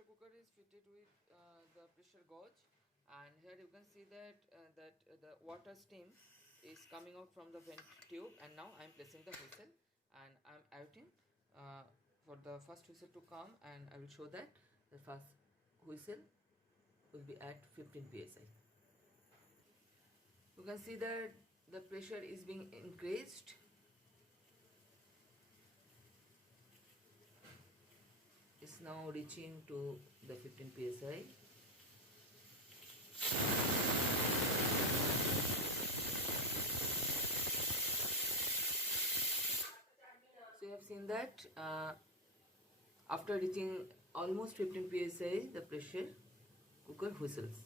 pressure cooker is fitted with the pressure gauge, and here you can see that the water steam is coming out from the vent tube. And now I am placing the whistle, and I am awaiting for the first whistle to come, and I will show that the first whistle will be at 15 psi. You can see that the pressure is being increased. It's now reaching to the 15 psi. So you have seen that after reaching almost 15 psi, the pressure cooker whistles.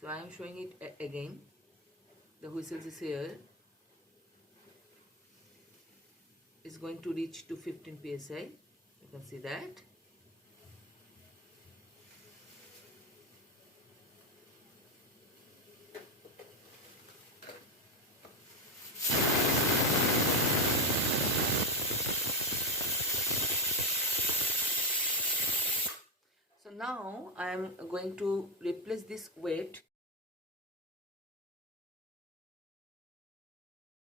So I am showing it again. The whistles is here. Is going to reach to 15 psi. You can see that. So now I am going to replace this weight